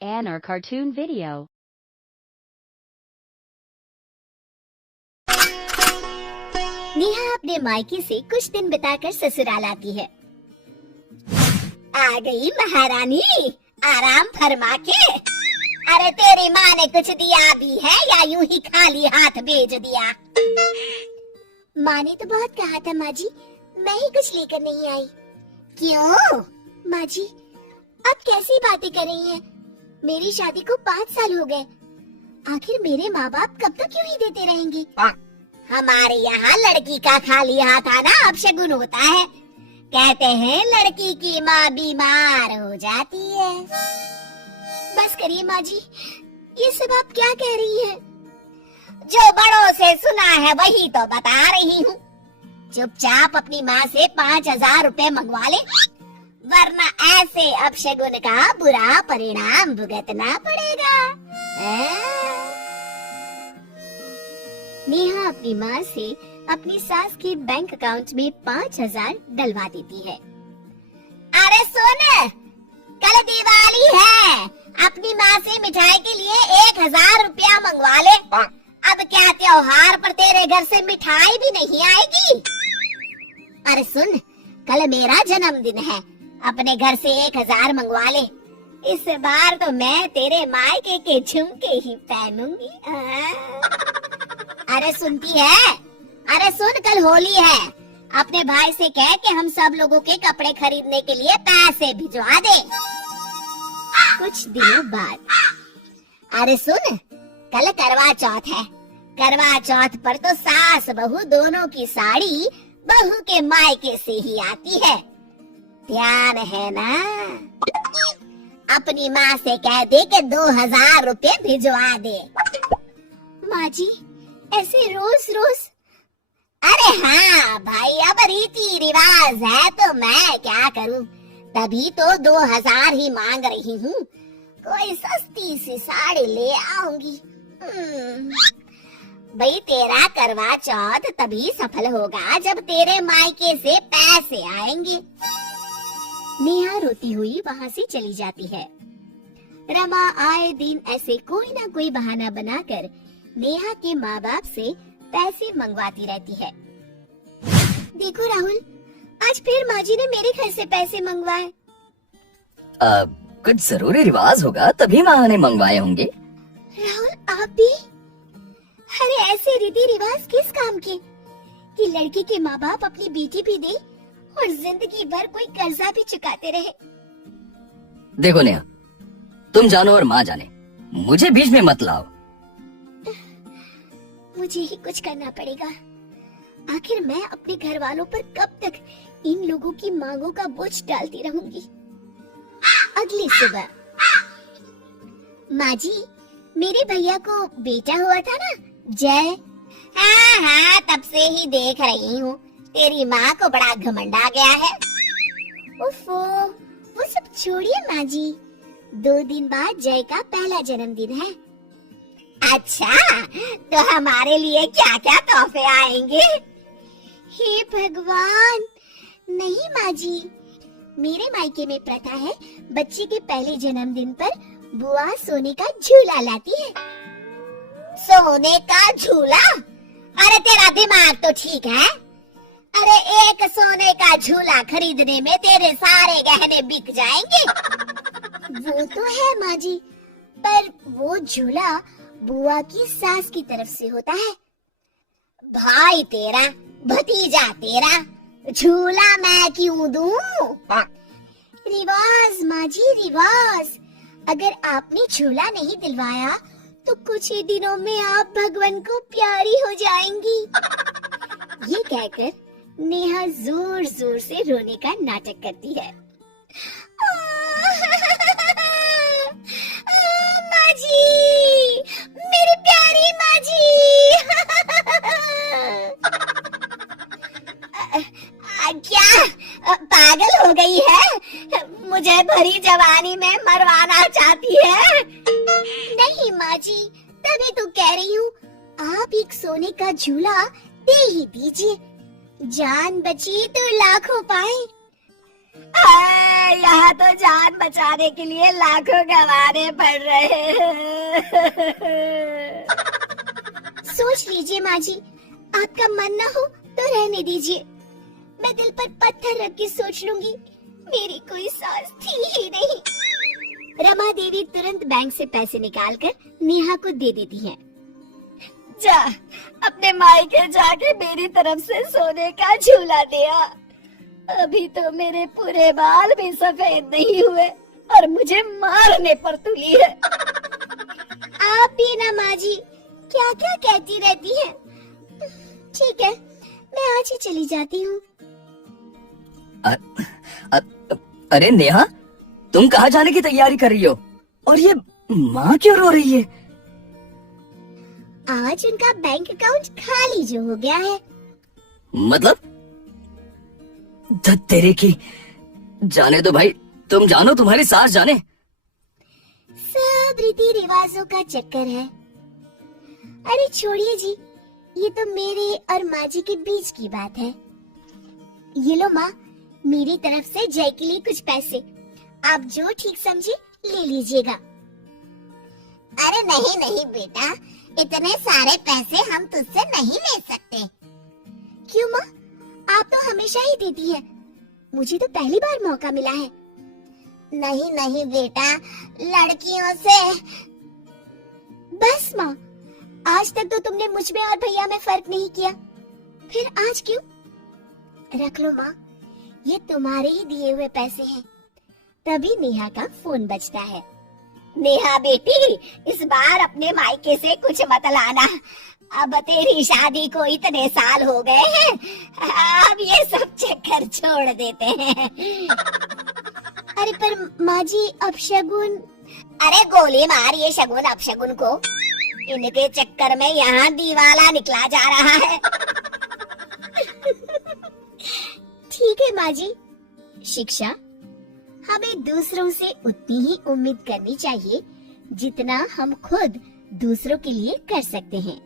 An or cartoon video. Neha अपने मायके से कुछ दिन बिताकर ससुराल आती है। आ गई महारानी, आराम फरमा के। अरे तेरी माँ ने कुछ दिया भी है या यूं ही खाली हाथ भेज दिया? माँ ने तो बहुत कहा था माँ जी, मैं ही कुछ लेकर नहीं आई। क्यों? माँ जी, आप कैसी बातें कर रही हैं? मेरी शादी को 5 साल हो गए। आखिर मेरे माँ बाप कब तक यूं ही देते रहेंगे? हमारे यहाँ लड़की का खाली हाथ आना अपशगुन होता है। कहते हैं लड़की की माँ बीमार हो जाती है। बस करिए माँ जी, ये सब आप क्या कह रही हैं? जो बड़ों से सुना है वही तो बता रही हूँ। चुपचाप अपनी माँ से 5,000 रुपए मंगवा ले, वरना ऐसे अपशगुन का बुरा परिणाम भुगतना पड़ेगा। नेहा अपनी माँ से अपनी सास के बैंक अकाउंट में 5,000 डलवा देती है। अरे सुन, कल दिवाली है, अपनी माँ से मिठाई के लिए 1,000 रुपया मंगवा ले। अब क्या त्योहार पर तेरे घर से मिठाई भी नहीं आएगी? अरे सुन, कल मेरा जन्मदिन है, अपने घर से 1,000 मंगवा ले। इस बार तो मैं तेरे मायके के झुमके ही पहनूंगी। अरे सुनती है? अरे सुन, कल होली है, अपने भाई से कह के हम सब लोगों के कपड़े खरीदने के लिए पैसे भिजवा दे। कुछ दिनों बाद, अरे सुन, कल करवा चौथ है। करवा चौथ पर तो सास बहू दोनों की साड़ी बहू के मायके से ही आती है। ध्यान है ना? अपनी माँ से कह दे कि 2,000 रुपए भिजवा दे। माँ जी, ऐसे रोज रोज? अरे हाँ भाई, अब रीति रिवाज है तो मैं क्या करूँ, तभी तो 2,000 ही मांग रही हूँ। कोई सस्ती सी साड़ी ले आऊंगी। भाई तेरा करवा चौथ तभी सफल होगा जब तेरे मायके से पैसे आएंगे। नेहा रोती हुई वहाँ से चली जाती है। रमा आए दिन ऐसे कोई ना कोई बहाना बनाकर नेहा के माँ बाप से पैसे मंगवाती रहती है। देखो राहुल, आज फिर माँ जी ने मेरे घर से पैसे मंगवाए। कुछ जरूरी रिवाज होगा तभी माँ ने मंगवाए होंगे। राहुल, आप भी? अरे ऐसे रीति रिवाज किस काम के कि लड़की के माँ बाप अपनी बेटी भी दे और जिंदगी भर कोई कर्जा भी चुकाते रहे। देखो नेहा, तुम जानो और माँ जाने, मुझे बीच में मत लाओ। मुझे ही कुछ करना पड़ेगा। आखिर मैं अपने घर वालों पर कब तक इन लोगों की मांगों का बोझ डालती रहूंगी। अगली सुबह, माँ जी, मेरे भैया को बेटा हुआ था ना, जय? हाँ हाँ, तब से ही देख रही हूँ। तेरी माँ को बड़ा घमंड आ गया है। उफ़ो, वो सब छोड़िए माँ जी, 2 दिन बाद जय का पहला जन्मदिन है। अच्छा, तो हमारे लिए क्या क्या तोहफे आएंगे? हे भगवान, नहीं माँ जी, मेरे मायके में प्रथा है, बच्चे के पहले जन्मदिन पर बुआ सोने का झूला लाती है। सोने का झूला? अरे तेरा दिमाग तो ठीक है? अरे एक सोने का झूला खरीदने में तेरे सारे गहने बिक जाएंगे। वो तो है माँ जी, पर वो झूला बुआ की सास की तरफ से होता है। भाई तेरा, भतीजा तेरा, झूला मैं क्यों दूं? रिवाज माँ जी, रिवाज। अगर आपने झूला नहीं दिलवाया तो कुछ ही दिनों में आप भगवान को प्यारी हो जाएंगी। ये कहकर नेहा जोर जोर से रोने का नाटक करती है। माँ जी, मेरी प्यारी माँ जी। क्या पागल हो गई है? मुझे भरी जवानी में मरवाना चाहती है? नहीं माँ जी, तभी तो कह रही हूँ, आप एक सोने का झूला दे ही दीजिए। जान बची तो लाखों पाए। यहाँ तो जान बचाने के लिए लाखों गंवाने पड़ रहे हैं। सोच लीजिए माँ जी, आपका मन ना हो तो रहने दीजिए। मैं दिल पर पत्थर रख के सोच लूंगी, मेरी कोई सास थी ही नहीं। रमा देवी तुरंत बैंक से पैसे निकालकर नेहा को दे देती है। जा, अपने मायके जाके मेरी तरफ से सोने का झूला दिया। अभी तो मेरे पूरे बाल भी सफेद नहीं हुए और मुझे मारने पर तुली है। आप भी ना माँ जी, क्या क्या कहती रहती हैं। ठीक है, मैं आज ही चली जाती हूँ। अरे नेहा, तुम कहाँ जाने की तैयारी कर रही हो? और ये माँ क्यों रो रही है? आज उनका बैंक अकाउंट खाली जो हो गया है। मतलब? तेरे की, जाने दो भाई, तुम जानो, तुम्हारी सास जाने। सब रीति रिवाजों का चक्कर है। अरे छोड़िए जी, ये तो मेरे और माँ जी के बीच की बात है। ये लो माँ, मेरी तरफ से जय के लिए कुछ पैसे, आप जो ठीक समझे ले लीजिएगा। अरे नहीं नहीं बेटा, इतने सारे पैसे हम तुझसे नहीं ले सकते। क्यों माँ, आप तो हमेशा ही देती है, मुझे तो पहली बार मौका मिला है। नहीं नहीं बेटा, लड़कियों से। बस माँ, आज तक तो तुमने मुझ में और भैया में फर्क नहीं किया, फिर आज क्यों? रख लो माँ, ये तुम्हारे ही दिए हुए पैसे हैं। तभी नेहा का फोन बजता है। नेहा बेटी, इस बार अपने मायके से कुछ मत लाना। अब तेरी शादी को इतने साल हो गए हैं, अब ये सब चक्कर छोड़ देते हैं। अरे पर माँ जी, अपशगुन। अरे गोली मार ये शगुन अपशगुन को, इनके चक्कर में यहाँ दीवाला निकला जा रहा है। ठीक है माँ जी। शिक्षा, हमें दूसरों से उतनी ही उम्मीद करनी चाहिए जितना हम खुद दूसरों के लिए कर सकते हैं।